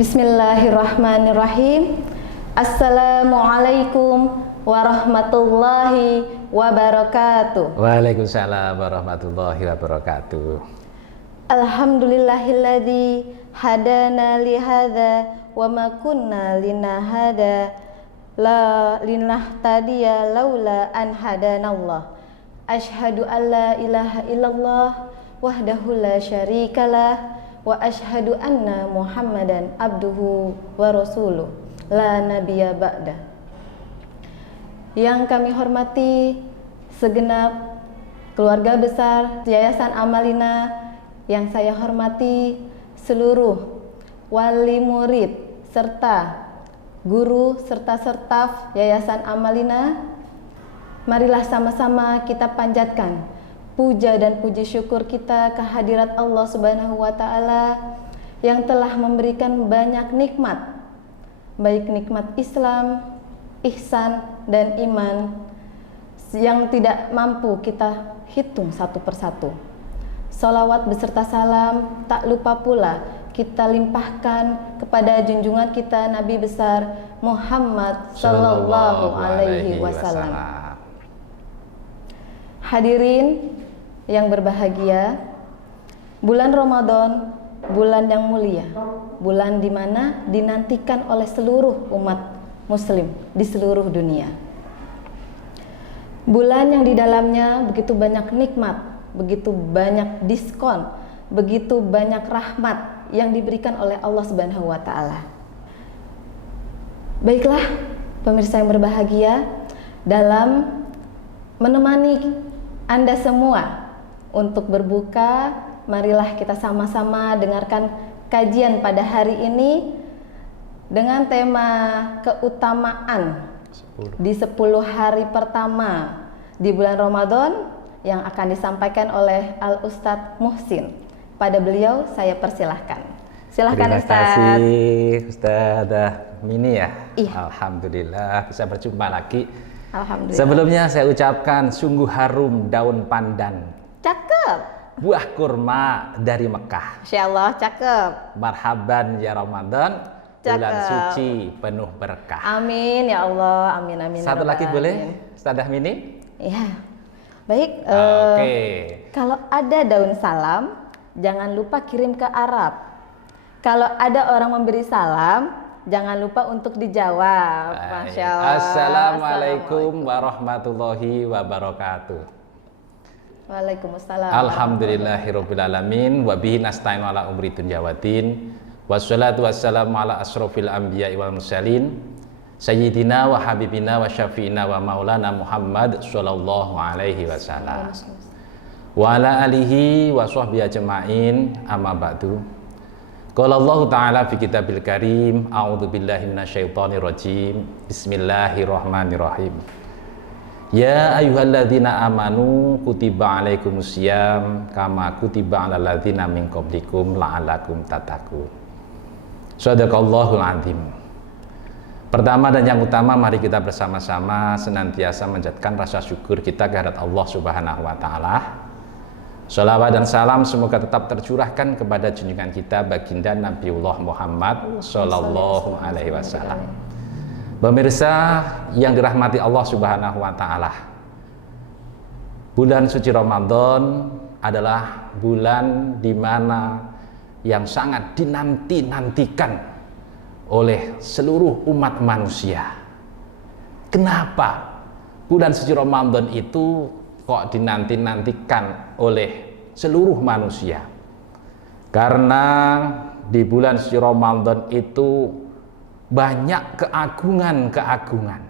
Bismillahirrahmanirrahim. Assalamualaikum warahmatullahi wabarakatuh. Waalaikumsalam warahmatullahi wabarakatuh. Alhamdulillahilladzi hadana li hadza wa ma kunna linahtadiya laula an hadanallah. Asyhadu an la ilaha illallah wahdahu la syarikalah wa asyhadu anna Muhammadan abduhu wa rasuluh la nabiyya ba'da. Yang kami hormati segenap keluarga besar Yayasan Amalina, yang saya hormati seluruh wali murid serta guru serta staf Yayasan Amalina, marilah sama-sama kita panjatkan puja dan puji syukur kita kehadirat Allah Subhanahu wa Ta'ala yang telah memberikan banyak nikmat, baik nikmat Islam, ihsan, dan iman yang tidak mampu kita hitung satu persatu. Salawat beserta salam tak lupa pula kita limpahkan kepada junjungan kita Nabi besar Muhammad Sallallahu Alaihi Wasallam. Hadirin yang berbahagia, bulan Ramadan, bulan yang mulia, bulan di mana dinantikan oleh seluruh umat muslim di seluruh dunia. Bulan yang di dalamnya begitu banyak nikmat, begitu banyak diskon, begitu banyak rahmat yang diberikan oleh Allah Subhanahu wa Ta'ala. Baiklah, pemirsa yang berbahagia, dalam menemani Anda semua untuk berbuka, marilah kita sama-sama dengarkan kajian pada hari ini dengan tema keutamaan di 10 hari pertama di bulan Ramadan yang akan disampaikan oleh Al-Ustadz Muhsin. Pada beliau saya persilahkan. Silahkan Ustadz. Terima kasih Ustadzah Mini ya. Iya. Alhamdulillah bisa berjumpa lagi. Alhamdulillah. Sebelumnya saya ucapkan sungguh harum daun pandan, Cakep. buah kurma dari Mekah. Insyaallah cakep. Marhaban ya Ramadan, bulan suci penuh berkah. Amin ya Allah, amin amin. Satu ya lagi Rabbal boleh, alamin. Ustadzah Mini? Iya. Baik. Oke. Kalau ada daun salam, jangan lupa kirim ke Arab. Kalau ada orang memberi salam, jangan lupa untuk dijawab. Masya Allah. Assalamualaikum warahmatullahi wabarakatuh. Waalaikumsalam. Alhamdulillahirabbil alamin wa bihi nasta'inu ala umri dunya waddin. Wassalatu wassalamu ala asrofil anbiya'i wal mursalin sayyidina wa habibina wa syafi'ina wa maulana Muhammad sallallahu alaihi wasallam wa ala alihi wa sahbihi ajma'in, amma ba'du. Qala Allah ta'ala fi kitabil karim, a'udzu billahi minasyaitonir rajim. Bismillahirrahmanirrahim. Ya ayyuhalladzina amanu kutiba alaikumusiyam kama kutiba alal ladzina min qablikum la'allakum tattaqun. Shadaqallahul azim. Pertama dan yang utama, mari kita bersama-sama senantiasa menjadikan rasa syukur kita kehadirat Allah Subhanahu wa Ta'ala. Shalawat dan salam semoga tetap tercurahkan kepada junjungan kita baginda Nabiullah Muhammad Sallallahu Alaihi Wasallam. Pemirsa yang dirahmati Allah Subhanahu wa Ta'ala, bulan suci Ramadan adalah bulan di mana yang sangat dinanti-nantikan oleh seluruh umat manusia. Kenapa bulan suci Ramadan itu kok dinanti-nantikan oleh seluruh manusia? Karena di bulan suci Ramadan itu banyak keagungan-keagungan.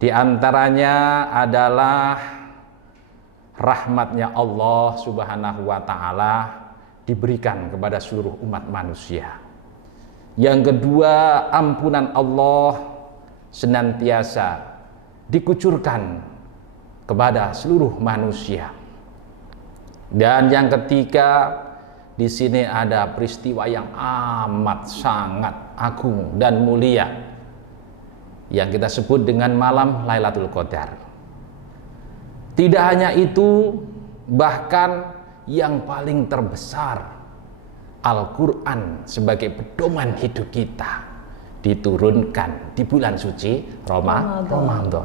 Di antaranya adalah rahmatnya Allah Subhanahu wa Ta'ala diberikan kepada seluruh umat manusia. Yang kedua, ampunan Allah senantiasa dikucurkan kepada seluruh manusia. Dan yang ketiga, di sini ada peristiwa yang amat sangat agung dan mulia yang kita sebut dengan malam Lailatul Qadar. Tidak hanya itu, bahkan yang paling terbesar Al-Quran sebagai pedoman hidup kita diturunkan di bulan suci Ramadan.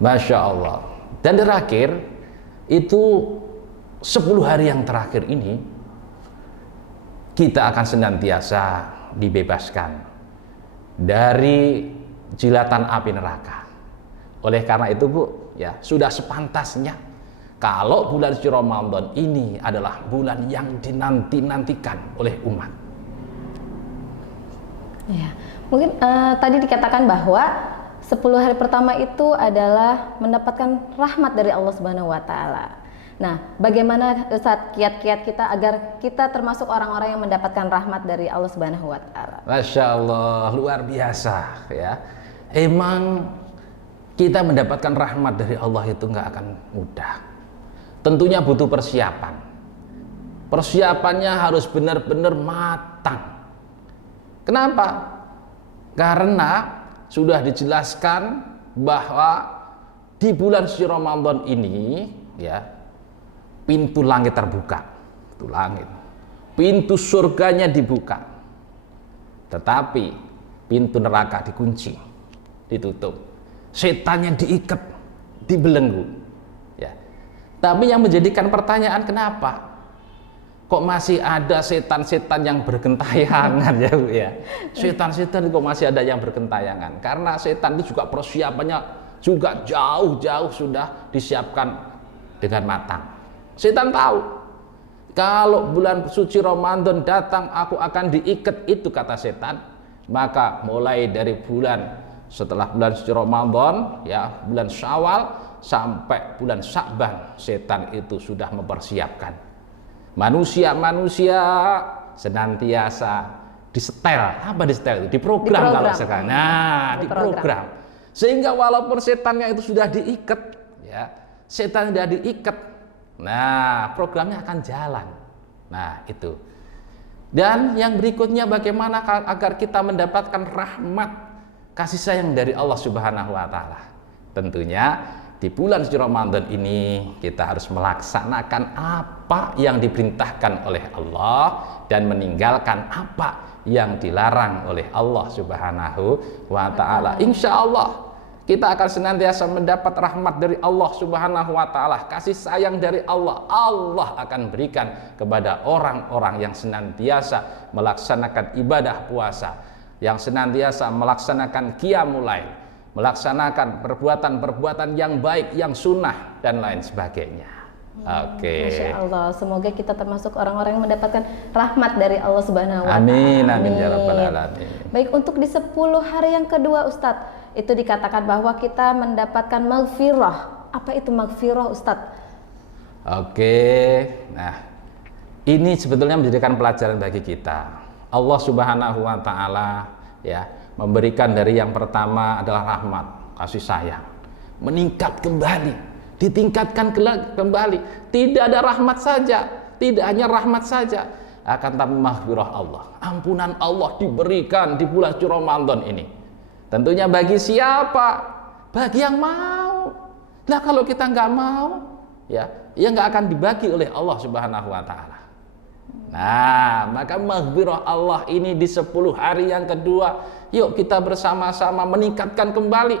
Masya Allah. Dan terakhir itu 10 hari yang terakhir ini kita akan senantiasa dibebaskan dari jilatan api neraka. Oleh karena itu Bu, ya sudah sepantasnya kalau bulan suci Ramadan ini adalah bulan yang dinanti-nantikan oleh umat. Ya, mungkin tadi dikatakan bahwa 10 hari pertama itu adalah mendapatkan rahmat dari Allah Subhanahu wa taala. Nah, bagaimana Ustaz kiat-kiat kita agar kita termasuk orang-orang yang mendapatkan rahmat dari Allah Subhanahu wa taala? Masya Allah, luar biasa ya. Emang kita mendapatkan rahmat dari Allah itu nggak akan mudah. Tentunya butuh persiapan. Persiapannya harus benar-benar matang. Kenapa? Karena sudah dijelaskan bahwa di bulan suci Ramadan ini ya, pintu langit terbuka, itu langit. Pintu surganya dibuka. Tetapi pintu neraka dikunci, ditutup. Setannya diikat, dibelenggu. Ya. Tapi yang menjadikan pertanyaan kenapa? Kok masih ada setan-setan yang bergentayangan ya Bu ya? Setan-setan kok masih ada yang bergentayangan? Karena setan itu juga persiapannya juga jauh-jauh sudah disiapkan dengan matang. Setan tahu kalau bulan suci Ramadan datang aku akan diikat, itu kata setan. Maka mulai dari setelah bulan suci Ramadan ya, bulan Syawal sampai bulan Sya'ban, setan itu sudah mempersiapkan. Manusia senantiasa disetel. Apa disetel itu? Diprogram kalau sekarang. Nah, diprogram. Sehingga walaupun setannya itu sudah diikat, ya, setan sudah diikat. Nah, programnya akan jalan. Nah, itu. Dan yang berikutnya bagaimana agar kita mendapatkan rahmat kasih sayang dari Allah Subhanahu wa taala. Tentunya di bulan suci Ramadan ini kita harus melaksanakan apa yang diperintahkan oleh Allah dan meninggalkan apa yang dilarang oleh Allah Subhanahu wa taala. Insya Allah kita akan senantiasa mendapat rahmat dari Allah Subhanahu wa taala, kasih sayang dari Allah. Allah akan berikan kepada orang-orang yang senantiasa melaksanakan ibadah puasa, yang senantiasa melaksanakan qiyamul lail, melaksanakan perbuatan-perbuatan yang baik, yang sunnah dan lain sebagainya. Oke. Masya Allah, semoga kita termasuk orang-orang yang mendapatkan rahmat dari Allah Subhanahu wa taala. Amin, amin ya rabbal alamin. Baik, untuk di 10 hari yang kedua Ustadz, itu dikatakan bahwa kita mendapatkan maghfirah. Apa itu maghfirah Ustadz? Oke. Nah, ini sebetulnya menjadikan pelajaran bagi kita. Allah Subhanahu wa taala ya memberikan dari yang pertama adalah rahmat, kasih sayang, meningkat kembali, ditingkatkan kembali. Tidak ada rahmat saja, tidak hanya rahmat saja, akan tapi maghfirah Allah, ampunan Allah diberikan di bulan suci Ramadan ini. Tentunya bagi siapa? Bagi yang mau. Nah, kalau kita nggak mau, ya nggak akan dibagi oleh Allah Subhanahu wa taala. Nah, maka maghfirah Allah ini di 10 hari yang kedua, yuk kita bersama-sama meningkatkan kembali.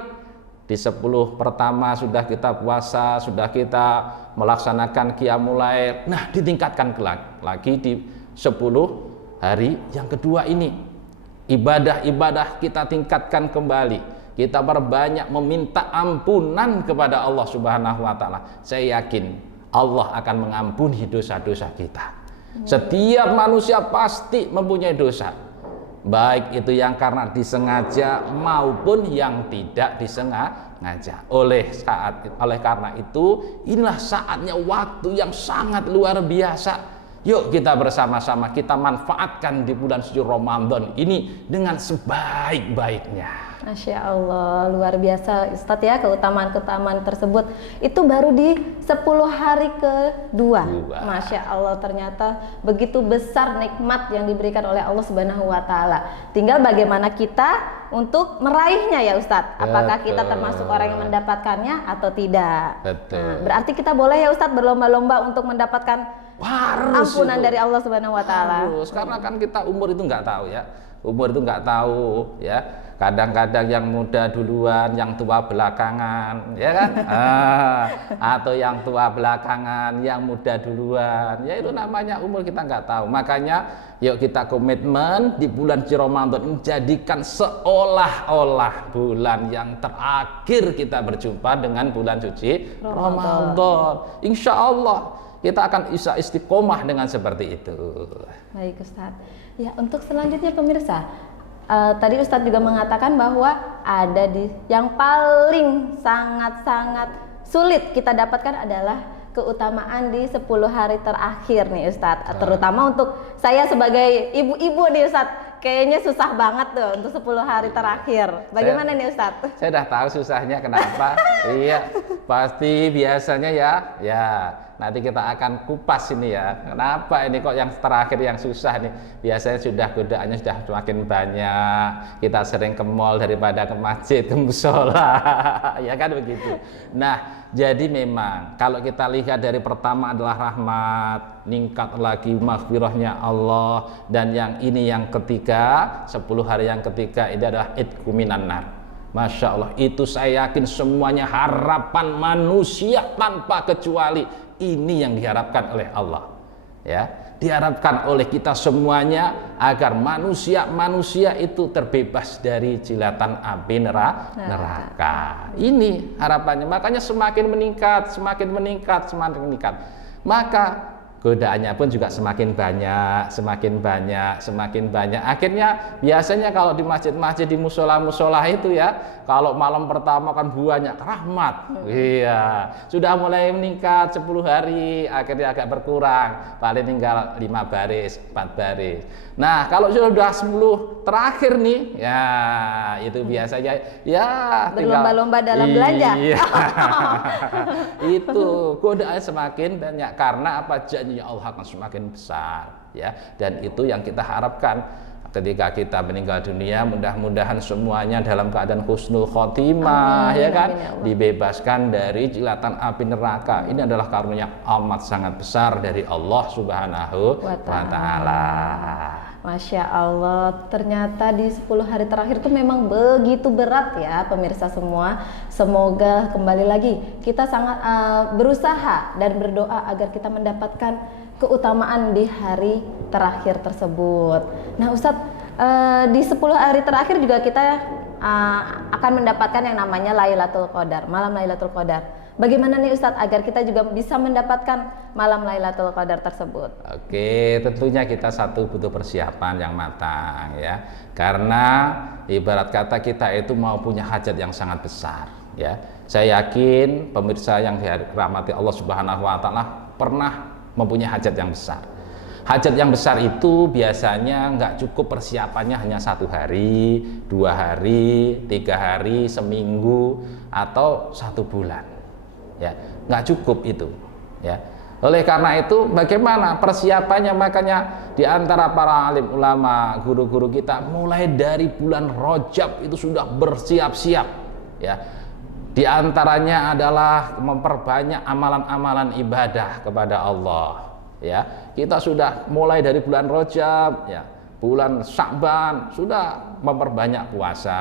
Di 10 pertama sudah kita puasa, sudah kita melaksanakan qiyamul lail. Nah, ditingkatkan lagi di 10 hari yang kedua ini. Ibadah-ibadah kita tingkatkan kembali. Kita perbanyak meminta ampunan kepada Allah Subhanahu wa taala. Saya yakin Allah akan mengampuni dosa-dosa kita. Setiap manusia pasti mempunyai dosa, baik itu yang karena disengaja maupun yang tidak disengaja. Oleh karena itu, inilah saatnya waktu yang sangat luar biasa. Yuk kita bersama-sama kita manfaatkan di bulan suci Ramadan ini dengan sebaik-baiknya. Masya Allah, luar biasa Ustadz ya, keutamaan-keutamaan tersebut itu baru di 10 hari kedua. Masya Allah, ternyata begitu besar nikmat yang diberikan oleh Allah Subhanahu wa taala. Tinggal bagaimana kita untuk meraihnya ya Ustadz. Apakah kita termasuk orang yang mendapatkannya atau tidak? Betul. Nah, berarti kita boleh ya Ustadz berlomba-lomba untuk mendapatkan Harus ampunan itu. dari Allah Subhanahu wa taala. Harus, karena kan kita umur itu nggak tahu ya. Umur itu nggak tahu ya. Kadang-kadang yang muda duluan, yang tua belakangan, ya kan? Atau yang tua belakangan, yang muda duluan. Ya itu namanya umur, kita nggak tahu. Makanya yuk kita komitmen di bulan suci Ramadan ini, jadikan seolah-olah bulan yang terakhir kita berjumpa dengan bulan suci Ramadan. Insya Allah kita akan bisa istiqomah dengan seperti itu. Baik Ustadz. Ya, untuk selanjutnya pemirsa, tadi Ustadz juga mengatakan bahwa ada yang paling sangat-sangat sulit kita dapatkan adalah keutamaan di 10 hari terakhir nih Ustadz. Terutama untuk saya sebagai ibu-ibu nih Ustadz, kayaknya susah banget tuh untuk 10 hari terakhir. Bagaimana nih Ustadz? Saya udah tahu susahnya kenapa. Iya, pasti biasanya ya nanti kita akan kupas ini ya. Kenapa ini kok yang terakhir yang susah nih? Biasanya sudah godaannya sudah semakin banyak. Kita sering ke mall daripada ke masjid, ke musola. Ya kan begitu. Nah, jadi memang kalau kita lihat dari pertama adalah rahmat, ningkat lagi maghfirahnya Allah, dan yang ini yang ketiga, 10 hari yang ketiga ini adalah idku minan nar. Masya Allah, itu saya yakin semuanya harapan manusia tanpa kecuali. Ini yang diharapkan oleh Allah, ya, diharapkan oleh kita semuanya agar manusia itu terbebas dari jilatan api neraka. Ini harapannya. Makanya semakin meningkat, maka godaannya pun juga semakin banyak. Akhirnya biasanya kalau di masjid-masjid, di musola-musola itu ya, kalau malam pertama kan banyak rahmat. Iya, sudah mulai meningkat 10 hari, akhirnya agak berkurang, paling tinggal 5 baris, 4 baris. Nah, kalau sudah 10 terakhir nih, ya itu biasanya ya berlomba-lomba dalam belanja. Iya. Itu godaannya semakin banyak karena apa? Janjinya Allah akan semakin besar, ya. Dan itu yang kita harapkan ketika kita meninggal dunia, mudah-mudahan semuanya dalam keadaan husnul khotimah. Amin, ya kan? Amin, ya Allah. Dibebaskan dari jilatan api neraka. Ini adalah karunia amat sangat besar dari Allah Subhanahu wa taala. Masya Allah, ternyata di 10 hari terakhir itu memang begitu berat ya pemirsa semua. Semoga kembali lagi kita sangat berusaha dan berdoa agar kita mendapatkan keutamaan di hari terakhir tersebut. Nah Ustadz, di 10 hari terakhir juga kita akan mendapatkan yang namanya Lailatul Qadar, malam Lailatul Qadar. Bagaimana nih Ustadz agar kita juga bisa mendapatkan malam Lailatul Qadar tersebut? Oke, tentunya kita butuh persiapan yang matang ya. Karena ibarat kata kita itu mau punya hajat yang sangat besar ya. Saya yakin pemirsa yang dirahmati Allah Subhanahu wa taala pernah mempunyai hajat yang besar. Hajat yang besar itu biasanya nggak cukup persiapannya hanya 1 hari, 2 hari, 3 hari, seminggu, atau 1 bulan. Ya, nggak cukup itu. Ya, oleh karena itu bagaimana persiapannya? Makanya di antara para alim ulama, guru-guru kita, mulai dari bulan Rajab itu sudah bersiap-siap. Ya, di antaranya adalah memperbanyak amalan-amalan ibadah kepada Allah. Ya, kita sudah mulai dari bulan Rajab, ya, bulan Sya'ban sudah memperbanyak puasa,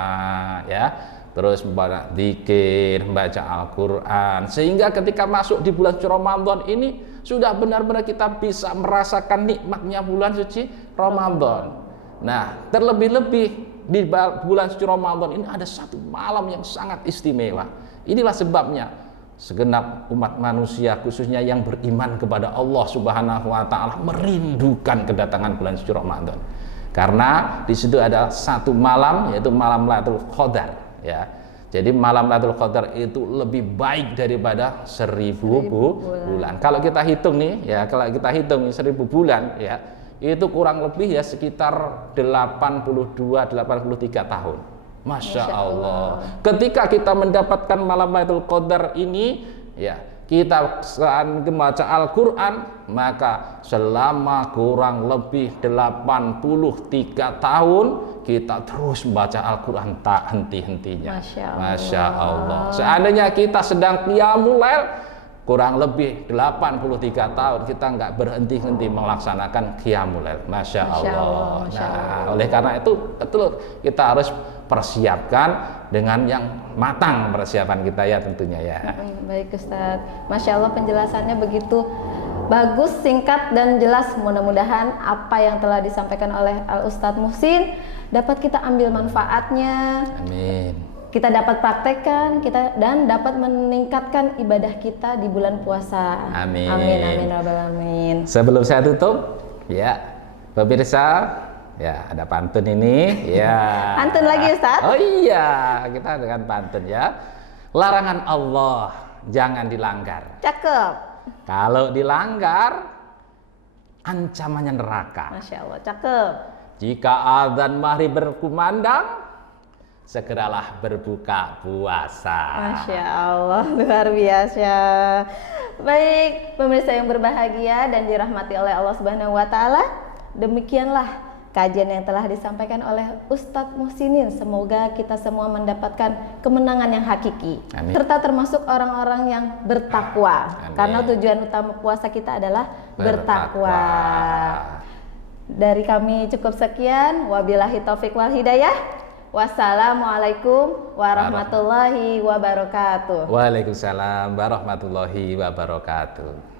ya. Terus membaca zikir, membaca Al-Quran, sehingga ketika masuk di bulan suci Ramadan ini sudah benar-benar kita bisa merasakan nikmatnya bulan suci Ramadan. Nah, terlebih-lebih di bulan suci Ramadan ini ada 1 malam yang sangat istimewa. Inilah sebabnya segenap umat manusia, khususnya yang beriman kepada Allah Subhanahu wa taala, merindukan kedatangan bulan suci Ramadan. Karena di situ ada 1 malam, yaitu malam Lailatul Qadar. Ya, jadi malam Lailatul Qadar itu lebih baik daripada 1000 bulan. Kalau kita hitung nih, ya, kalau kita hitung 1000 bulan, ya, itu kurang lebih ya sekitar 82-83 tahun. Masya Allah. Ketika kita mendapatkan malam Lailatul Qadar ini, ya, kita membaca Al-Quran, maka selama kurang lebih 83 tahun kita terus membaca Al-Quran tak henti-hentinya. Masya Allah. Masya Allah. Seandainya kita sedang qiyamul lail, kurang lebih 83 tahun kita nggak berhenti-henti melaksanakan qiyamul lail. Masya Allah. Nah, oleh karena itu betul kita harus persiapkan dengan yang matang persiapan kita ya tentunya ya. Baik Ustadz, Masya Allah penjelasannya begitu bagus, singkat dan jelas. Mudah-mudahan apa yang telah disampaikan oleh Ustadz Muhsin dapat kita ambil manfaatnya. Amin. Kita dapat praktekkan dan dapat meningkatkan ibadah kita di bulan puasa. Amin. Amin amin rabbal alamin. Sebelum saya tutup, ya pemirsa, ya ada pantun ini, ya. Pantun lagi Ustaz? Oh iya, kita dengan pantun ya. Larangan Allah jangan dilanggar. Cakep. Kalau dilanggar, ancamannya neraka. Masya Allah, cakep. Jika azan maghrib berkumandang, segeralah berbuka puasa. Masya Allah, luar biasa. Baik, pemirsa yang berbahagia dan dirahmati oleh Allah Subhanahu wa Ta'ala, demikianlah kajian yang telah disampaikan oleh Ustadz Muhsinin. Semoga kita semua mendapatkan kemenangan yang hakiki. Amin. Serta termasuk orang-orang yang bertakwa. Amin. Karena tujuan utama puasa kita adalah bertakwa. Dari kami cukup sekian. Wabillahi taufik wal hidayah. Wassalamualaikum warahmatullahi wabarakatuh. Waalaikumsalam warahmatullahi wabarakatuh.